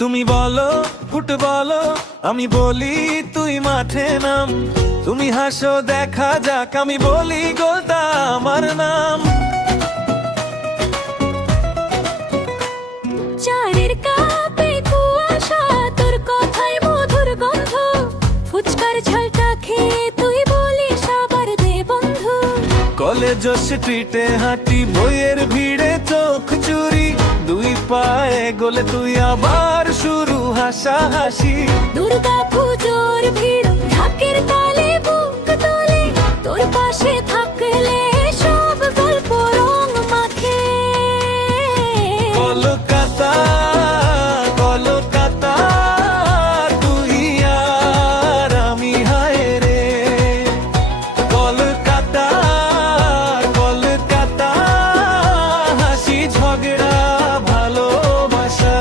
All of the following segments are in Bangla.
তুমি বলো ফুটবলো, আমি বলি তুই মাঠে নাম। তুমি হাসো দেখা যাক, আমি বলি গোলটা আমার নাম। চায়ের কাপে কুয়াশা, তোর কথায় মধুর গন্ধ। ফুচকার ঝালটা খেয়ে তুই বলিস আবার দে বন্ধু। কলেজ স্ট্রিটে হাঁটি, বইয়ের ভিড়ে চোখ চুরি। দুই পায়ে গোলে তুই আবার শুরু হাসাহাসি। দুর্গা পুজোর ভিড়, ঢাকের তালে বুক তোলে। তোর পাশে থাকলে সব গল্প রং মাখে। কলকাতা কলকাতা, তুই আর আমি হায় রে। কলকাতা কলকাতা, হাসি ঝগড়া ভালোবাসা।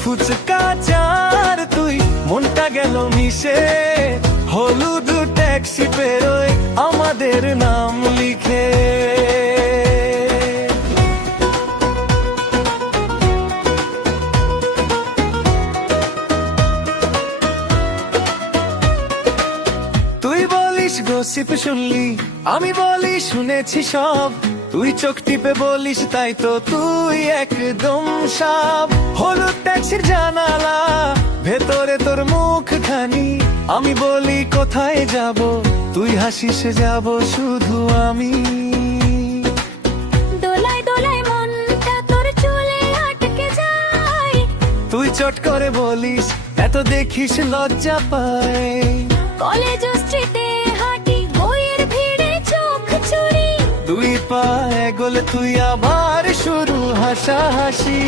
ফুচকা চার তুই, মনটা গেল মিশে। হলুদ ট্যাক্সি পেরোয়, আমাদের নাম লিখে। তুই বলিস গসিপ শুনলি, আমি বলি শুনেছি সব। তুই চোখ টিপে বলিস, তাই তো তুই একদম সাব। হলুদ ট্যাক্সির জানালা, ভেতরে তোর মুখখানি। আমি বলি কোথায় যাব, তুই হাসিস যাব শুধু আমি। দোলায় দোলায় মনটা তোর চুলে আটকে যায়। তুই চট করে বলিস, এত দেখিস লজ্জা পায়। কলেজ স্ট্রিটে হাঁটি, বইয়ের ভিড়ে চোখ চুরি। দুই পায়ে গোলে তুই আবার শুরু হাসাহাসি।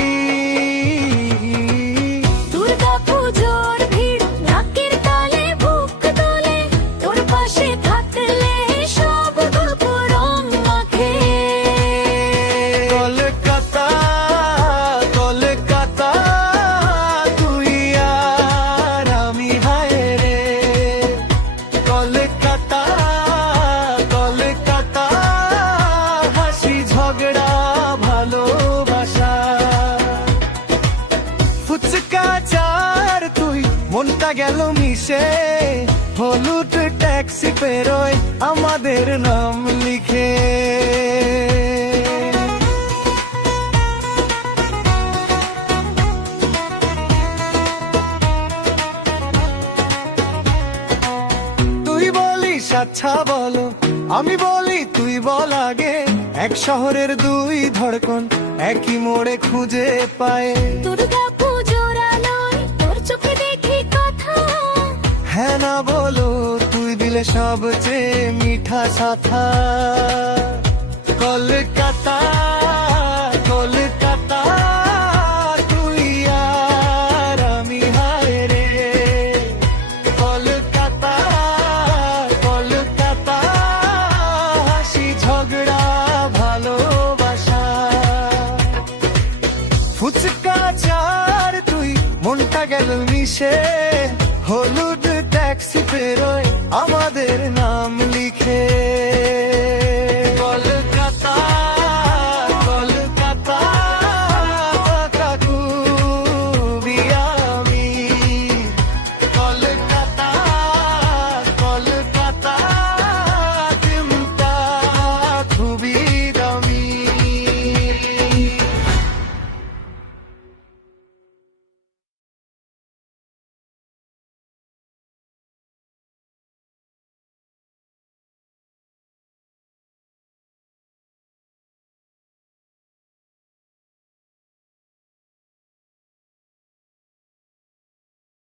দুর্গা পুজোর ভিড়, ঢাকের তালে বুক তোলে। তোর পাশে থাকলে সব গল্প রং মাখে। কলকাতা কলকাতা, তুই আর আমি হায় রে। কলকাতা কলকাতা, হাসি ঝগড়া ভালোবাসা। ফুচকা চার তুই, মনটা গেল মিশে। হলুদ ট্যাক্সি পেরোয়, আমাদের নাম লিখে। তুই বলিস আচ্ছা বলো, আমি বলি তুই বল আগে। এক শহরের দুই ধড়কন, একই মোড়ে খুঁজে পায়। দুর্গা পুজোর আলোয় তোর চোখে দেখি কথা। হ্যাঁ না বলো, তুই দিলে সবচেয়ে মিঠা সাথা। কলকাতা কলকাতা, তুই আর আমি হায় রে। কলকাতা কলকাতা, হাসি ঝগড়া ভালোবাসা। ফুচকা চার তুই, মনটা গেল মিশে। হলুদ ট্যাক্সি পেরোয়, আমাদের নাম লিখে।